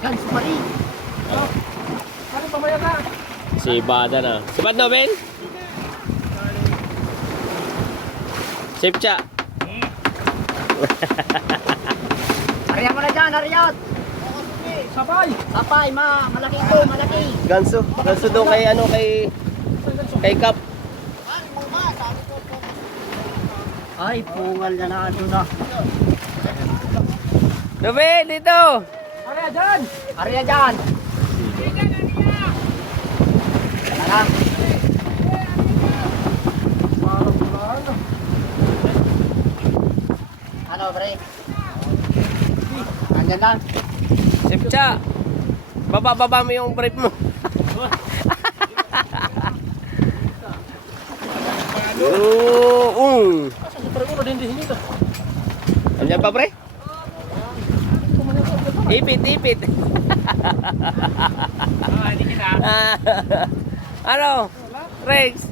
Ganso pa rin. Ano pamaya ka? Si Bada na. Si Bad Nobel? Sipcha. Ariyan mo na dyan, Ariyan. Sabay! Sapay, malaki ito, malaki. Ganso. Ganso doon kay ano kay Kap. Ay, pungal na ito na. Nobel dito. Ariya dyan! Ariyan dyan. Tara. Parang wala ano. Ano, pre? Andyan lang. Sipcha. Baba mo yung brief mo. Kasi pre ulo din din dito. Andiyan pa pre? Ipit. Ah, hindi kita. Ano? Rex.